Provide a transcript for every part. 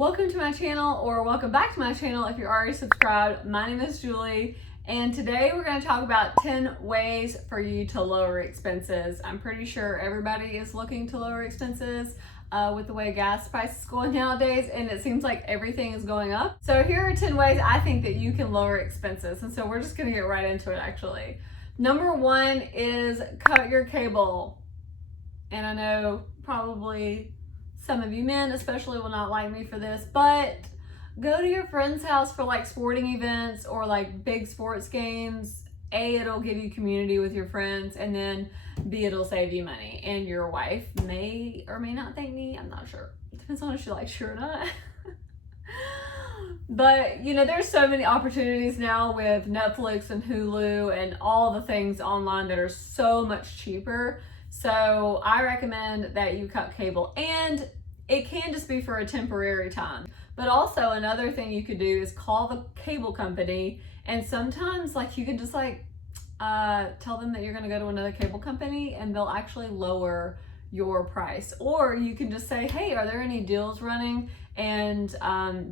Welcome to my channel, or welcome back to my channel if you're already subscribed. My name is Julie, and today we're going to talk about 10 ways for you to lower expenses. I'm pretty sure everybody is looking to lower expenses with the way gas prices is going nowadays, and it seems like everything is going up. So here are 10 ways I think that you can lower expenses, and so we're just going to get right into it actually. Number one is cut your cable. And I know probably some of you men especially will not like me for this, but go to your friend's house for like sporting events or like big sports games. A, it'll give you community with your friends, and then B, it'll save you money. And your wife may or may not thank me. I'm not sure. It depends on if she likes you or not. But you know, there's so many opportunities now with Netflix and Hulu and all the things online that are so much cheaper. So I recommend that you cut cable, and it can just be for a temporary time. But also another thing you could do is call the cable company, and sometimes like you can just like tell them that you're going to go to another cable company and they'll actually lower your price. Or you can just say, hey, are there any deals running? And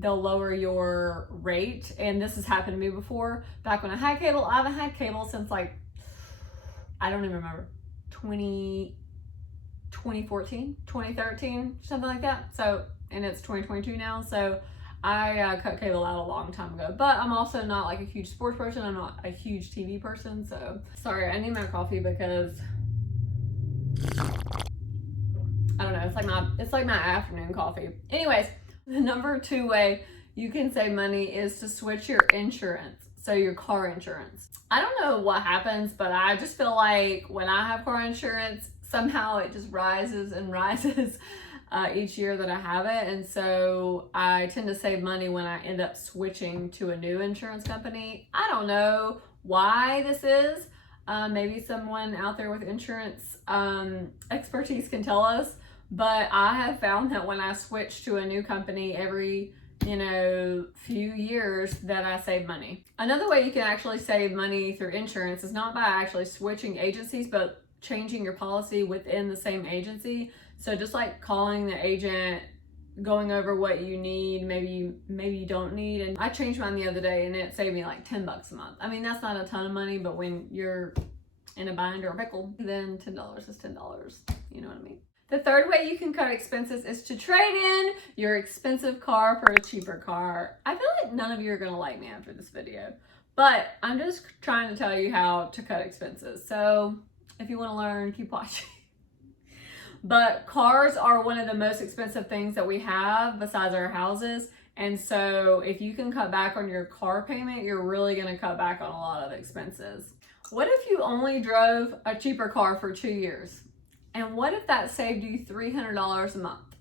they'll lower your rate. And this has happened to me before. Back when I had cable, I haven't had cable since like, I don't even remember, 2014, 2013, something like that. So, and it's 2022 now. So I cut cable out a long time ago, but I'm also not like a huge sports person. I'm not a huge TV person. So sorry, I need my coffee because I don't know. It's like my afternoon coffee. Anyways, the number two way you can save money is to switch your insurance. So your car insurance. I don't know what happens, but I just feel like when I have car insurance, somehow it just rises and rises each year that I have it. And so I tend to save money when I end up switching to a new insurance company. I don't know why this is. Maybe someone out there with insurance expertise can tell us. But I have found that when I switch to a new company every few years, that I save money. Another way you can actually save money through insurance is not by actually switching agencies, but changing your policy within the same agency. So just like calling the agent, going over what you need, maybe you don't need. And I changed mine the other day and it saved me like $10 a month. I mean, that's not a ton of money, but when you're in a bind or a pickle, then $10 is $10. You know what I mean? The third way you can cut expenses is to trade in your expensive car for a cheaper car. I feel like none of you are gonna like me after this video, but I'm just trying to tell you how to cut expenses. So if you wanna learn, keep watching. But cars are one of the most expensive things that we have besides our houses. And so if you can cut back on your car payment, you're really gonna cut back on a lot of expenses. What if you only drove a cheaper car for 2 years? And what if that saved you $300 a month?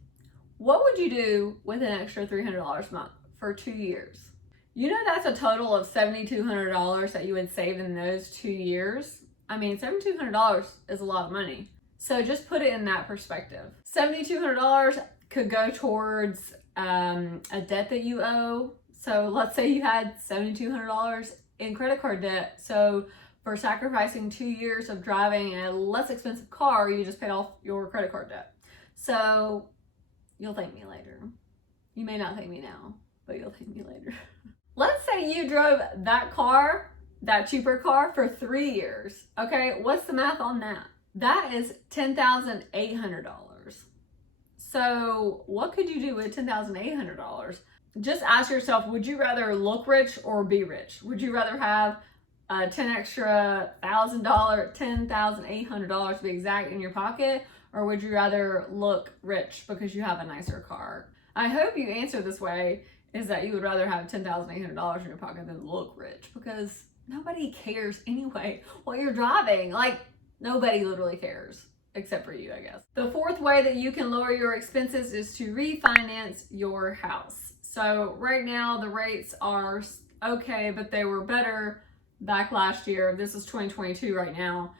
What would you do with an extra $300 a month for 2 years? You know, that's a total of $7,200 that you would save in those 2 years. I mean, $7,200 is a lot of money. So just put it in that perspective. $7,200 could go towards a debt that you owe. So let's say you had $7,200 in credit card debt. So for sacrificing 2 years of driving a less expensive car, you just paid off your credit card debt. So you'll thank me later. You may not thank me now, but you'll thank me later. Let's say you drove that car, that cheaper car, for 3 years. Okay, what's the math on that? That is $10,800. So what could you do with $10,800? Just ask yourself, would you rather look rich or be rich? Would you rather have $10,800 to be exact in your pocket, or would you rather look rich because you have a nicer car? I hope you answer this way is that you would rather have $10,800 in your pocket than look rich, because nobody cares anyway what you're driving. Like, nobody literally cares except for you, I guess. The fourth way that you can lower your expenses is to refinance your house. So right now the rates are okay, but they were better back last year. This is 2022 right now.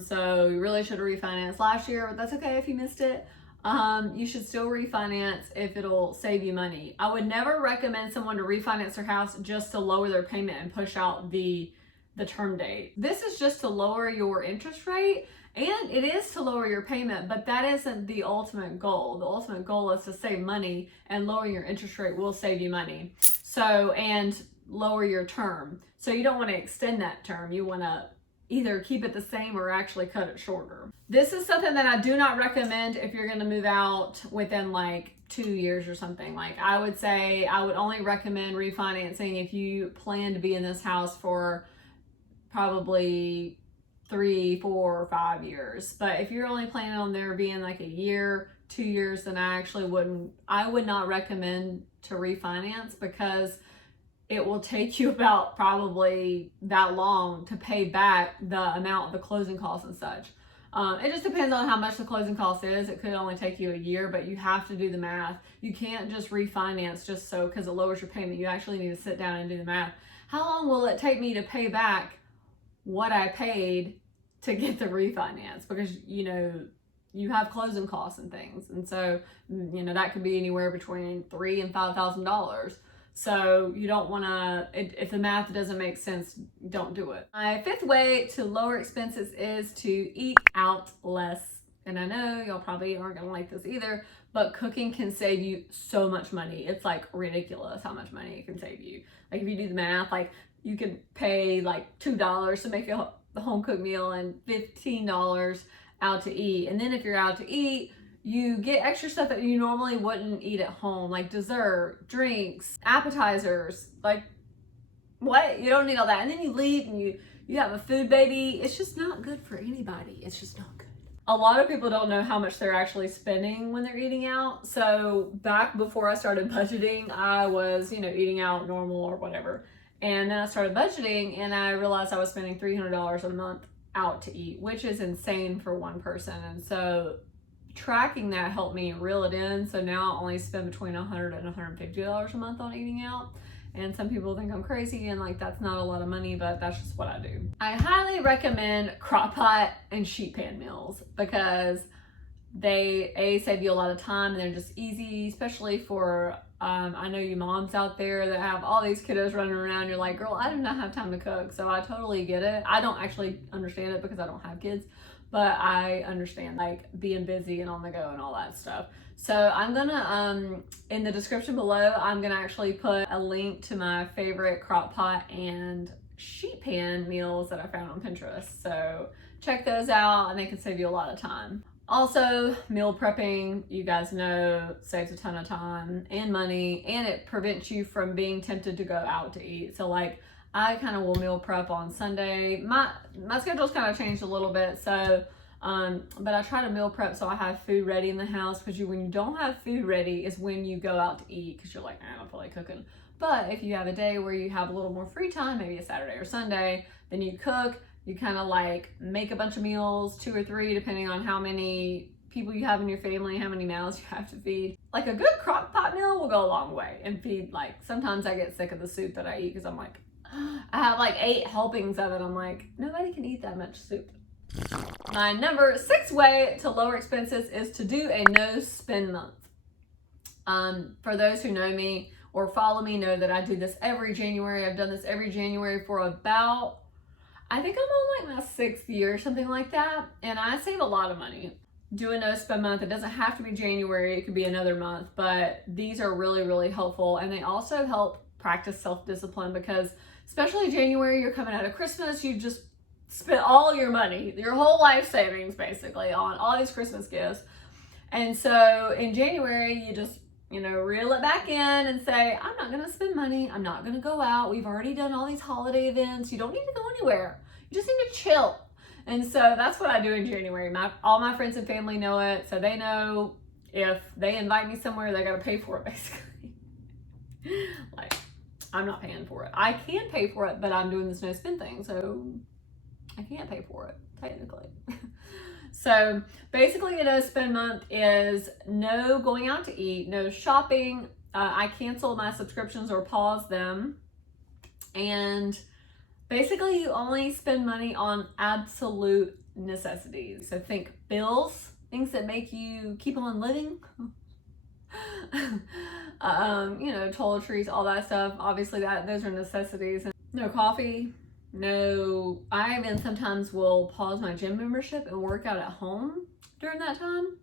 So you really should have refinanced last year, but that's okay if you missed it. You should still refinance if it'll save you money. I would never recommend someone to refinance their house just to lower their payment and push out the the term date. This is just to lower your interest rate, and it is to lower your payment, but that isn't the ultimate goal. The ultimate goal is to save money, and lowering your interest rate will save you money. So, and lower your term. So you don't want to extend that term. You want to either keep it the same or actually cut it shorter. This is something that I do not recommend if you're going to move out within like 2 years or something. Like, I would say I would only recommend refinancing if you plan to be in this house for probably 3, 4, or 5 years. But if you're only planning on there being like a year, 2 years, then I would not recommend to refinance, because it will take you about probably that long to pay back the amount of the closing costs and such. It just depends on how much the closing cost is. It could only take you a year, but you have to do the math. You can't just refinance just so because it lowers your payment. You actually need to sit down and do the math. How long will it take me to pay back what I paid to get the refinance? Because, you know, you have closing costs and things. And so, you know, that could be anywhere between $3,000 and $5,000. So you don't want to, if the math doesn't make sense, don't do it. My fifth way to lower expenses is to eat out less. And I know y'all probably aren't going to like this either, but cooking can save you so much money. It's like ridiculous how much money it can save you. Like, if you do the math, like, you could pay like $2 to make a home cooked meal and $15 out to eat. And then if you're out to eat, you get extra stuff that you normally wouldn't eat at home, like dessert, drinks, appetizers. Like, what? You don't need all that. And then you leave and you have a food baby. It's just not good for anybody. It's just not good. A lot of people don't know how much they're actually spending when they're eating out. So back before I started budgeting, I was, you know, eating out normal or whatever. And then I started budgeting and I realized I was spending $300 a month out to eat, which is insane for one person. And so tracking that helped me reel it in. So now I only spend between $100 and $150 a month on eating out. And some people think I'm crazy and like that's not a lot of money, but that's just what I do. I highly recommend crock pot and sheet pan meals because they save you a lot of time and they're just easy, especially for I know you moms out there that have all these kiddos running around. You're like, girl, I do not have time to cook. So I totally get it. I don't actually understand it because I don't have kids, but I understand like being busy and on the go and all that stuff. So I'm gonna, in the description below, I'm gonna actually put a link to my favorite crock pot and sheet pan meals that I found on Pinterest. So check those out and they can save you a lot of time. Also, meal prepping, you guys know, saves a ton of time and money, and it prevents you from being tempted to go out to eat. So like, I kind of will meal prep on Sunday. My schedule's kind of changed a little bit, so but I try to meal prep so I have food ready in the house, because when you don't have food ready is when you go out to eat, because you're like, I don't feel like cooking. But if you have a day where you have a little more free time, maybe a Saturday or Sunday, then you cook. You kind of like make a bunch of meals, 2 or 3, depending on how many people you have in your family, how many mouths you have to feed. Like a good crock pot meal will go a long way and feed, like, sometimes I get sick of the soup that I eat because I'm like, I have like 8 helpings of it. I'm like, nobody can eat that much soup. My number 6 way to lower expenses is to do a no spend month. For those who know me or follow me know that I do this every January. I've done this every January for about, I think I'm on like my 6th year or something like that. And I save a lot of money. Do a no spend month. It doesn't have to be January. It could be another month, but these are really, really helpful. And they also help practice self-discipline, because especially January, you're coming out of Christmas. You just spent all your money, your whole life savings basically, on all these Christmas gifts. And so in January, you just, you know, reel it back in and say, I'm not going to spend money. I'm not going to go out. We've already done all these holiday events. You don't need to go anywhere. You just need to chill. And so that's what I do in January. All my friends and family know it. So they know if they invite me somewhere, they got to pay for it basically. Like, I'm not paying for it. I can pay for it, but I'm doing this no spend thing. So I can't pay for it technically. So basically a no spend month is no going out to eat, no shopping. I cancel my subscriptions or pause them. And basically you only spend money on absolute necessities. So think bills, things that make you keep on living. You know, toiletries, all that stuff. Obviously those are necessities. No coffee, no, I even sometimes will pause my gym membership and work out at home during that time.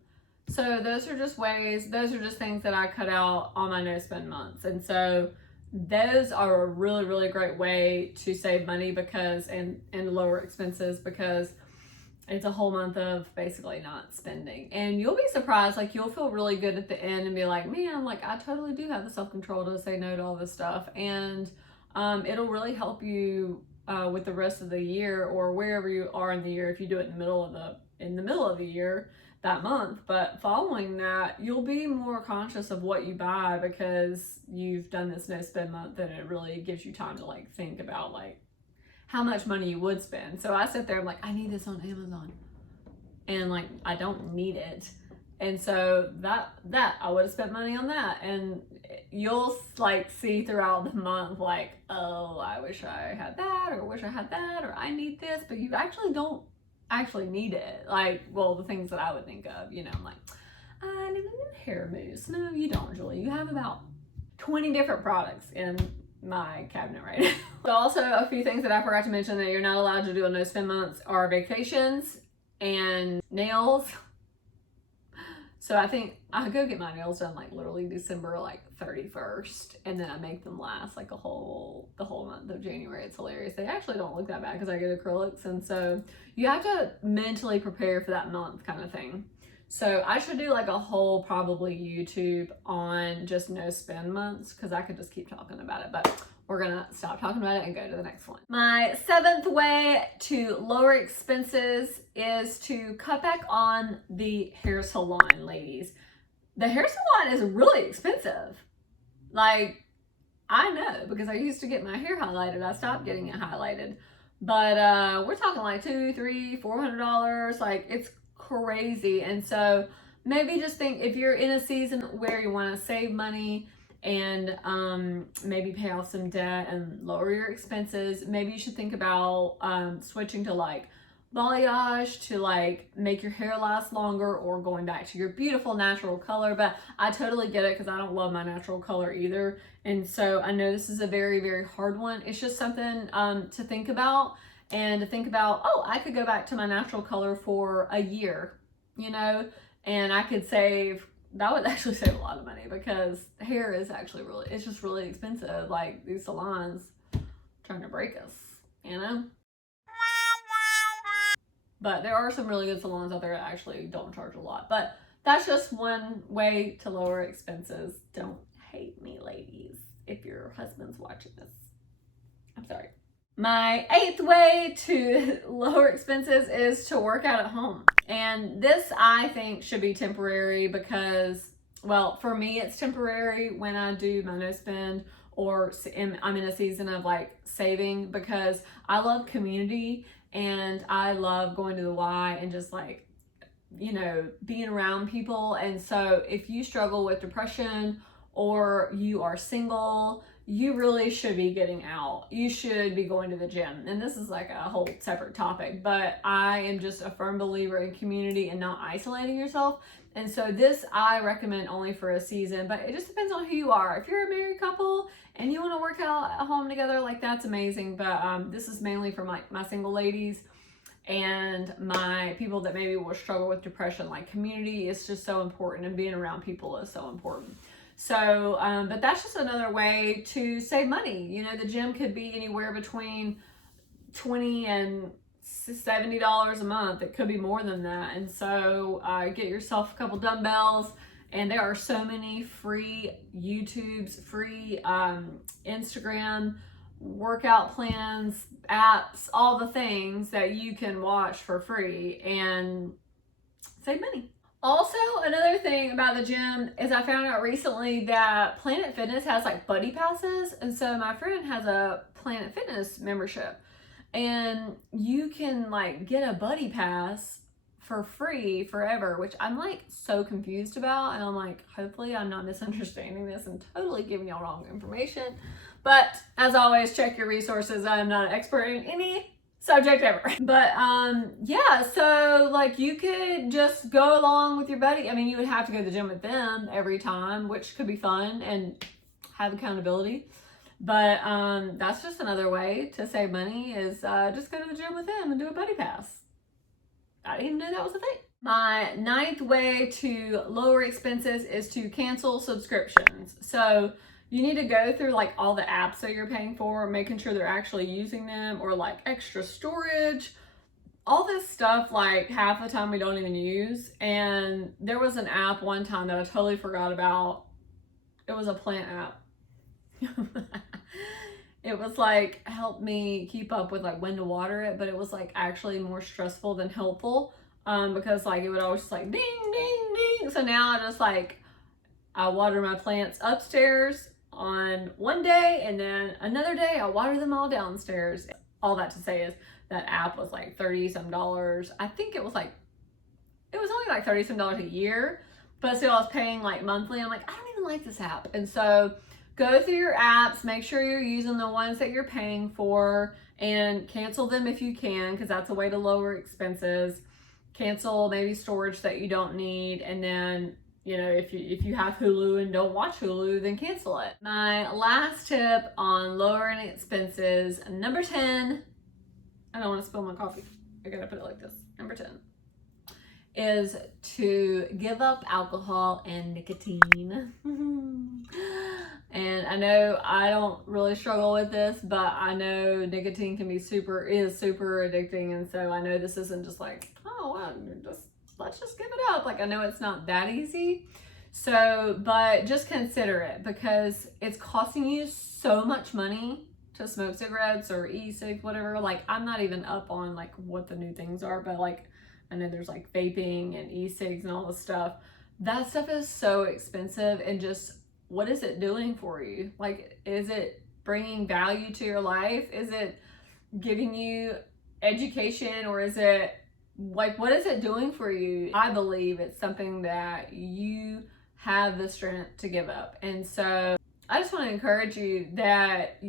So those are just things that I cut out on my no spend months. And so those are a really, really great way to save money and lower expenses, because it's a whole month of basically not spending. And you'll be surprised, like you'll feel really good at the end and be like, man, like I totally do have the self-control to say no to all this stuff. And it'll really help you with the rest of the year, or wherever you are in the year, if you do it in the middle of the year that month. But following that, you'll be more conscious of what you buy, because you've done this no spend month, and it really gives you time to like think about like how much money you would spend. So I sit there, I'm like, I need this on Amazon, and like I don't need it. And so that I would have spent money on that. And you'll like see throughout the month, like, oh, I wish I had that, or wish I had that, or I need this, but you actually don't actually need it. Like, well, the things that I would think of, you know, I'm like, I need a new hair mousse. No, you don't, Julie. You have about 20 different products in my cabinet right now. So also a few things that I forgot to mention that you're not allowed to do on no spend months are vacations and nails. So I think I go get my nails done like literally December like 31st, and then I make them last like the whole month of January. It's hilarious. They actually don't look that bad because I get acrylics, and so you have to mentally prepare for that month kind of thing. So I should do like a whole probably YouTube on just no spend months, because I could just keep talking about it, but we're gonna stop talking about it and go to the next one. My 7th way to lower expenses is to cut back on the hair salon, ladies. The hair salon is really expensive. Like, I know, because I used to get my hair highlighted. I stopped getting it highlighted, but we're talking like $200, $300, $400. Like, it's crazy. And so maybe just think, if you're in a season where you want to save money and maybe pay off some debt and lower your expenses, maybe you should think about switching to like balayage to like make your hair last longer, or going back to your beautiful natural color. But I totally get it, because I don't love my natural color either. And so I know this is a very, very hard one. It's just something to think about, and to think about, oh, I could go back to my natural color for a year, you know, and I could save. That would actually save a lot of money, because hair is actually it's just really expensive. Like, these salons trying to break us, you know? But there are some really good salons out there that actually don't charge a lot. But that's just one way to lower expenses. Don't hate me, ladies, if your husband's watching this. I'm sorry. My 8th way to lower expenses is to work out at home. And this, I think, should be temporary, because, well, for me, it's temporary when I do my no spend, or I'm in a season of like saving, because I love community and I love going to the Y and just like, you know, being around people. And so if you struggle with depression, or you are single, you really should be getting out. You should be going to the gym. And this is like a whole separate topic, but I am just a firm believer in community and not isolating yourself. And so this I recommend only for a season, but it just depends on who you are. If you're a married couple and you want to work out at home together, like, that's amazing. But this is mainly for my single ladies and my people that maybe will struggle with depression. Like, community is just so important, and being around people is so important. So, but that's just another way to save money. You know, the gym could be anywhere between $20 and $70 a month. It could be more than that. And so get yourself a couple dumbbells, and there are so many free YouTubes, free Instagram workout plans, apps, all the things that you can watch for free and save money. Also, another thing about the gym is I found out recently that Planet Fitness has like buddy passes. And so my friend has a Planet Fitness membership, and you can like get a buddy pass for free forever, which I'm like so confused about. And I'm like, hopefully I'm not misunderstanding this and totally giving y'all wrong information. But as always, check your resources. I'm not an expert in any subject ever. But yeah, so like you could just go along with your buddy. I mean, you would have to go to the gym with them every time, which could be fun and have accountability. But that's just another way to save money is just go to the gym with him and do a buddy pass. I didn't even know that was a thing. My 9th way to lower expenses is to cancel subscriptions. So you need to go through like all the apps that you're paying for, making sure they're actually using them, or like extra storage, all this stuff like half the time we don't even use. And there was an app one time that I totally forgot about. It was a plant app. It was like help me keep up with like when to water it, but it was like actually more stressful than helpful because like it would always just like ding ding ding. So now I just like I water my plants upstairs on one day, and then another day I water them all downstairs. All that to say is that app was like $30 some. I think it was only like $30 some a year, but still I was paying like monthly. I'm like, I don't even like this app. And so go through your apps, make sure you're using the ones that you're paying for, and cancel them if you can, because that's a way to lower expenses. Cancel maybe storage that you don't need, and then you know, if you have Hulu and don't watch Hulu, then cancel it. My last tip on lowering expenses, number 10, I don't want to spill my coffee. I gotta put it like this. Number 10 is to give up alcohol and nicotine. And I know I don't really struggle with this, but I know nicotine can be super addicting. And so I know this isn't just like, oh, well, let's just give it up. Like, I know it's not that easy. So, but just consider it, because it's costing you so much money to smoke cigarettes or e-cigs, whatever. Like, I'm not even up on like what the new things are, but like, I know there's like vaping and e-cigs and all this stuff. That stuff is so expensive, and just what is it doing for you? Like, is it bringing value to your life? Is it giving you education, or is it like, what is it doing for you? I believe it's something that you have the strength to give up. And so I just want to encourage you that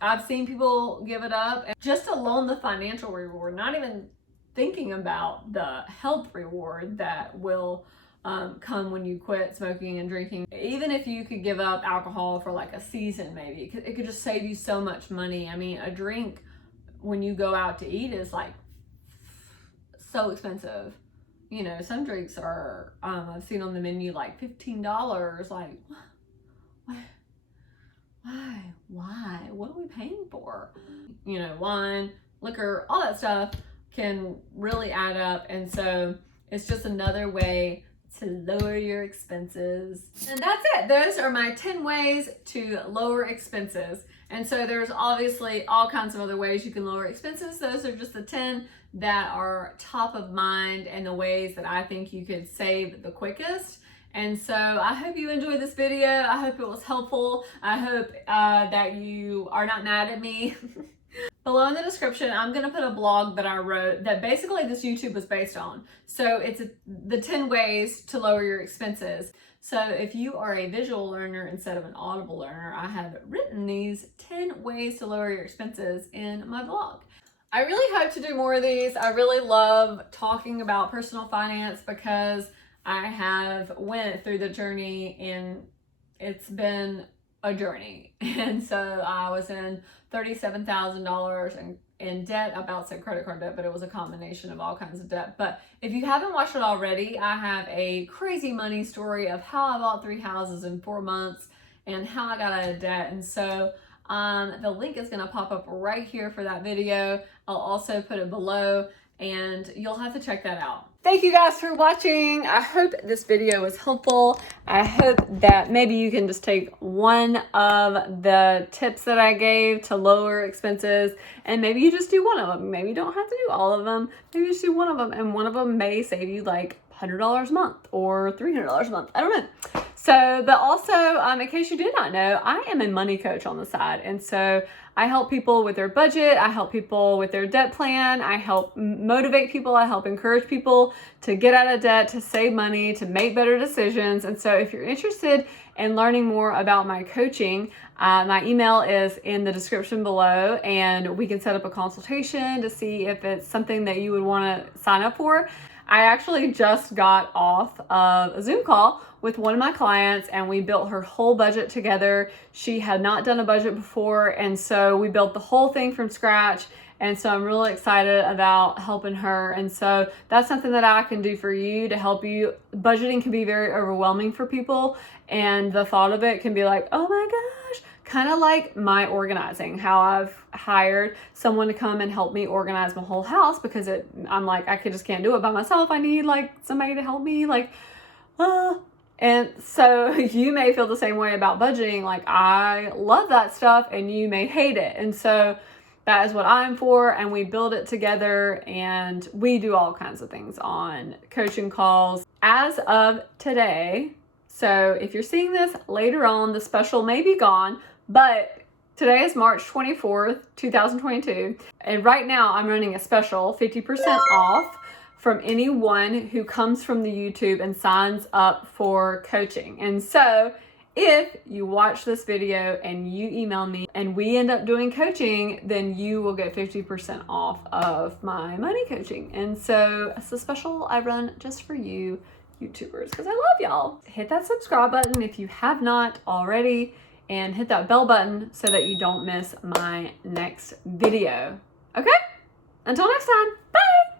I've seen people give it up, and just alone the financial reward, not even thinking about the health reward that will come when you quit smoking and drinking. Even if you could give up alcohol for like a season, maybe it could just save you so much money. I mean, a drink when you go out to eat is like so expensive. You know, some drinks are I've seen on the menu like $15. Like, why what are we paying for? You know, wine, liquor, all that stuff can really add up. And so it's just another way to lower your expenses. And that's it. Those are my 10 ways to lower expenses. And so there's obviously all kinds of other ways you can lower expenses. Those are just the 10 that are top of mind and the ways that I think you could save the quickest. And so I hope you enjoyed this video. I hope it was helpful. I hope that you are not mad at me. Below in the description, I'm going to put a blog that I wrote that basically this YouTube was based on. So it's the 10 ways to lower your expenses. So if you are a visual learner instead of an audible learner, I have written these 10 ways to lower your expenses in my blog. I really hope to do more of these. I really love talking about personal finance because I have went through the journey, and it's been a journey. And so I was in $37,000 in debt. I about said credit card debt, but it was a combination of all kinds of debt. But if you haven't watched it already, I have a crazy money story of how I bought 3 houses in 4 months and how I got out of debt. And so the link is going to pop up right here for that video. I'll also put it below, and you'll have to check that out. Thank you guys for watching. I hope this video was helpful. I hope that maybe you can just take one of the tips that I gave to lower expenses, and maybe you just do one of them. Maybe you don't have to do all of them. Maybe you just do one of them, and one of them may save you like $100 a month or $300 a month. I don't know. So, but also, in case you did not know, I am a money coach on the side. And so I help people with their budget. I help people with their debt plan. I help motivate people. I help encourage people to get out of debt, to save money, to make better decisions. And so if you're interested in learning more about my coaching, my email is in the description below, and we can set up a consultation to see if it's something that you would want to sign up for. I actually just got off of a Zoom call with one of my clients and we built her whole budget together. She had not done a budget before, and so we built the whole thing from scratch. And so I'm really excited about helping her. And so that's something that I can do for you to help you. Budgeting can be very overwhelming for people, and the thought of it can be like, oh my gosh, kind of like my organizing, how I've hired someone to come and help me organize my whole house because I'm like, I just can't do it by myself. I need like somebody to help me, and so you may feel the same way about budgeting. Like, I love that stuff and you may hate it. And so that is what I'm for, and we build it together, and we do all kinds of things on coaching calls. As of today, so if you're seeing this later on, the special may be gone, but today is March 24th, 2022, and right now I'm running a special 50% off from anyone who comes from the YouTube and signs up for coaching. And so if you watch this video and you email me and we end up doing coaching, then you will get 50% off of my money coaching. And so it's a special I run just for you YouTubers because I love y'all. Hit that subscribe button if you have not already, and hit that bell button so that you don't miss my next video. Okay? Until next time, bye!